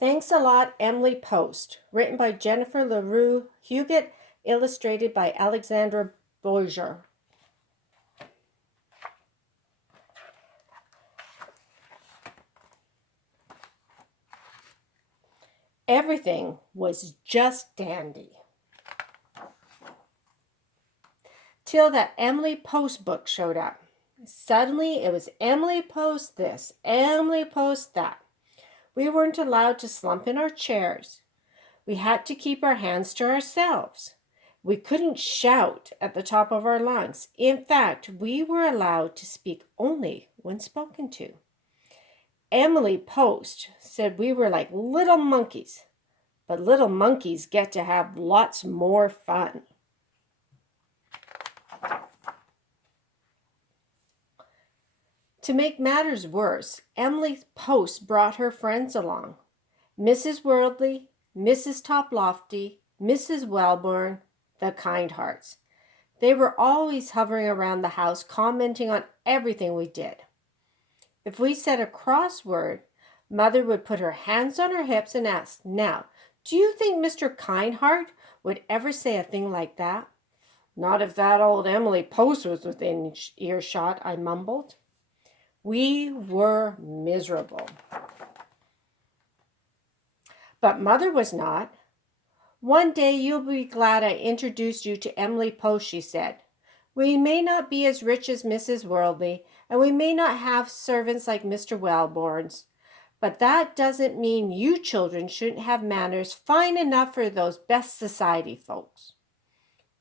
Thanks a Lot, Emily Post, written by Jennifer LaRue, Huget, illustrated by Alexandra Boiger. Everything was just dandy. Till that Emily Post book showed up. Suddenly it was Emily Post this, Emily Post that. We weren't allowed to slump in our chairs. We had to keep our hands to ourselves. We couldn't shout at the top of our lungs. In fact, we were allowed to speak only when spoken to. Emily Post said we were like little monkeys, but little monkeys get to have lots more fun. To make matters worse, Emily Post brought her friends along. Mrs. Worldly, Mrs. Toplofty, Mrs. Wellborn, the Kind Hearts. They were always hovering around the house, commenting on everything we did. If we said a crossword, Mother would put her hands on her hips and ask, "Now, do you think Mr. Kindheart would ever say a thing like that?" "Not if that old Emily Post was within earshot," I mumbled. We were miserable. But Mother was not. "One day you'll be glad I introduced you to Emily Post," she said. "We may not be as rich as Mrs. Worldly, and we may not have servants like Mr. Wellborn's, but that doesn't mean you children shouldn't have manners fine enough for those best society folks."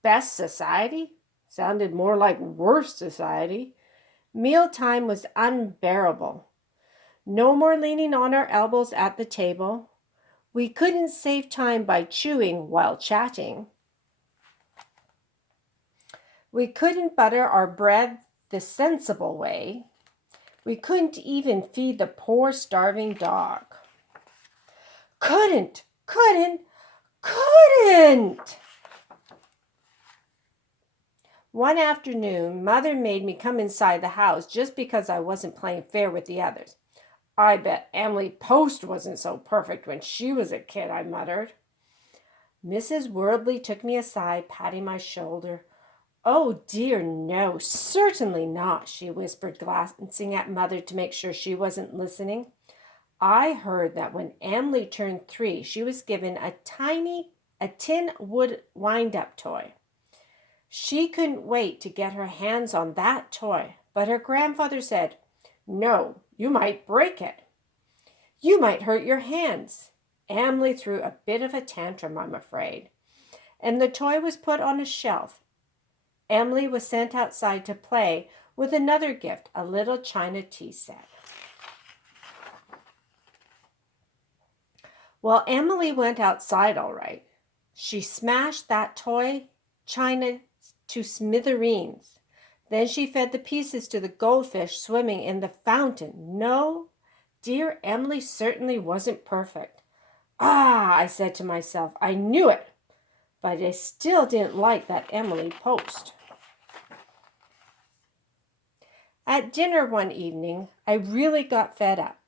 Best society? Sounded more like worst society. Mealtime was unbearable. No more leaning on our elbows at the table. We couldn't save time by chewing while chatting. We couldn't butter our bread the sensible way. We couldn't even feed the poor starving dog. Couldn't! One afternoon, Mother made me come inside the house just because I wasn't playing fair with the others. "I bet Emily Post wasn't so perfect when she was a kid," I muttered. Mrs. Worldly took me aside, patting my shoulder. "Oh dear, no, certainly not," she whispered, glancing at Mother to make sure she wasn't listening. "I heard that when Emily turned 3, she was given a tin wood wind-up toy. She couldn't wait to get her hands on that toy, but her grandfather said, 'No, you might break it. You might hurt your hands.' Emily threw a bit of a tantrum, I'm afraid, and the toy was put on a shelf. Emily was sent outside to play with another gift, a little china tea set. Well, Emily went outside all right. She smashed that toy china to smithereens. Then she fed the pieces to the goldfish swimming in the fountain. No, dear Emily certainly wasn't perfect. Ah, I said to myself, I knew it. But I still didn't like that Emily Post. At dinner one evening, I really got fed up.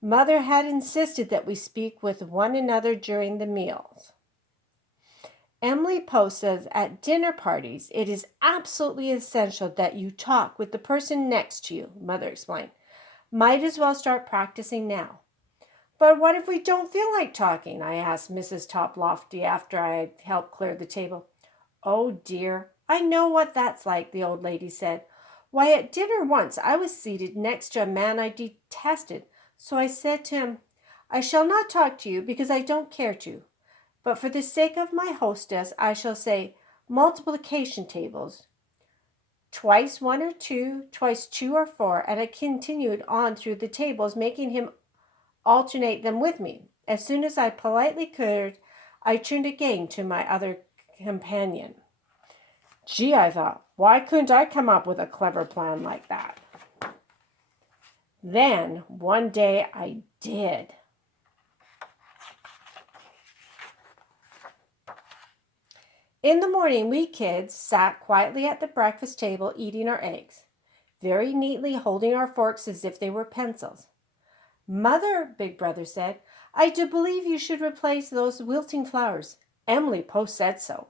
Mother had insisted that we speak with one another during the meals. Emily Post says at dinner parties, it is absolutely essential that you talk with the person next to you, Mother explained. Might as well start practicing now. But what if we don't feel like talking? I asked Mrs. Toplofty after I had helped clear the table. Oh dear, I know what that's like, the old lady said. Why, at dinner once I was seated next to a man I detested, so I said to him, I shall not talk to you because I don't care to. But for the sake of my hostess, I shall say multiplication tables. Twice 1 or 2, twice 2 or 4, and I continued on through the tables, making him alternate them with me. As soon as I politely could, I turned again to my other companion. Gee, I thought, why couldn't I come up with a clever plan like that? Then, one day, I did. In the morning, we kids sat quietly at the breakfast table eating our eggs, very neatly holding our forks as if they were pencils. Mother, Big Brother said, I do believe you should replace those wilting flowers. Emily Post said so.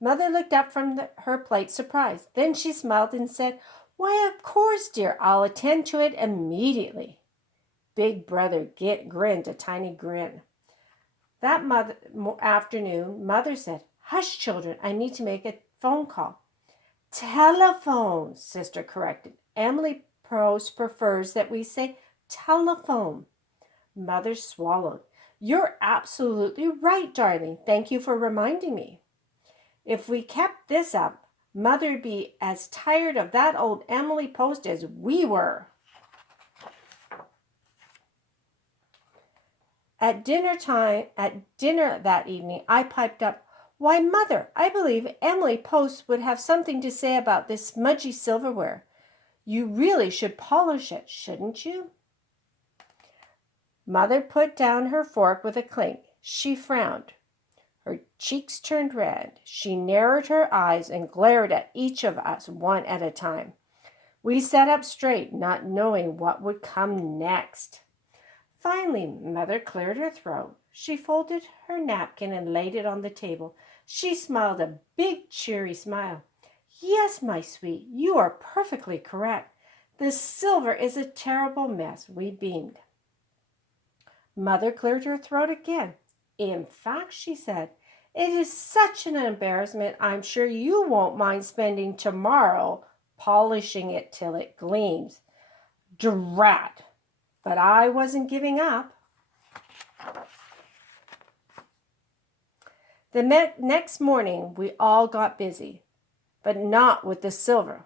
Mother looked up from her plate, surprised. Then she smiled and said, Why, of course, dear, I'll attend to it immediately. Big Brother grinned a tiny grin. That afternoon, Mother said, Hush, children, I need to make a phone call. Telephone, Sister corrected. Emily Post prefers that we say telephone. Mother swallowed. You're absolutely right, darling. Thank you for reminding me. If we kept this up, Mother'd be as tired of that old Emily Post as we were. At dinner that evening, I piped up, Why, Mother, I believe Emily Post would have something to say about this smudgy silverware. You really should polish it, shouldn't you? Mother put down her fork with a clink. She frowned. Her cheeks turned red. She narrowed her eyes and glared at each of us one at a time. We sat up straight, not knowing what would come next. Finally, Mother cleared her throat. She folded her napkin and laid it on the table. She smiled a big, cheery smile. Yes, my sweet, you are perfectly correct. The silver is a terrible mess. We beamed. Mother cleared her throat again. In fact, she said, it is such an embarrassment, I'm sure you won't mind spending tomorrow polishing it till it gleams. Drat! But I wasn't giving up. The next morning, we all got busy, but not with the silver.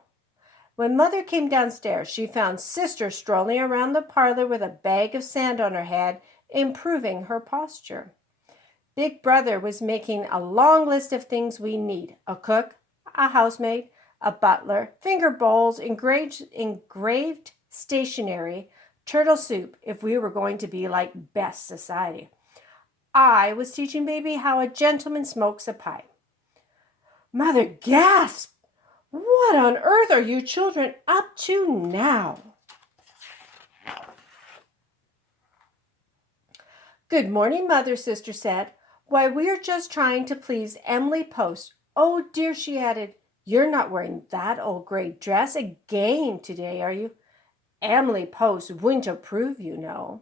When Mother came downstairs, she found Sister strolling around the parlor with a bag of sand on her head, improving her posture. Big Brother was making a long list of things we need: a cook, a housemaid, a butler, finger bowls, engraved stationery, turtle soup if we were going to be like best society. I was teaching Baby how a gentleman smokes a pipe. Mother gasped. What on earth are you children up to now? Good morning, Mother, Sister said. Why, we're just trying to please Emily Post. Oh, dear, she added, you're not wearing that old gray dress again today, are you? Emily Post wouldn't approve, you know.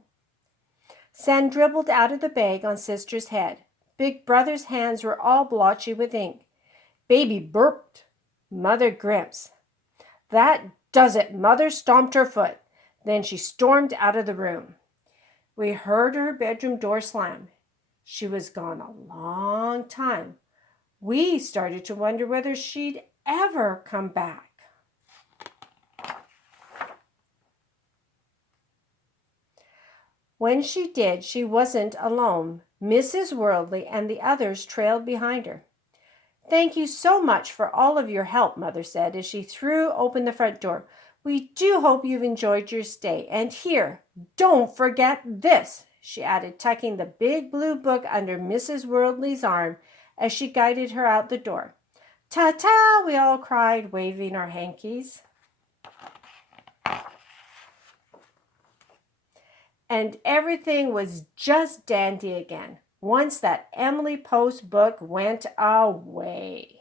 Sand dribbled out of the bag on Sister's head. Big Brother's hands were all blotchy with ink. Baby burped. Mother grimaced. That does it. Mother stomped her foot. Then she stormed out of the room. We heard her bedroom door slam. She was gone a long time. We started to wonder whether she'd ever come back. When she did, she wasn't alone. Mrs. Worldly and the others trailed behind her. Thank you so much for all of your help, Mother said as she threw open the front door. We do hope you've enjoyed your stay. And here, don't forget this, she added, tucking the big blue book under Mrs. Worldly's arm as she guided her out the door. Ta-ta, we all cried, waving our hankies. And everything was just dandy again once that Emily Post book went away.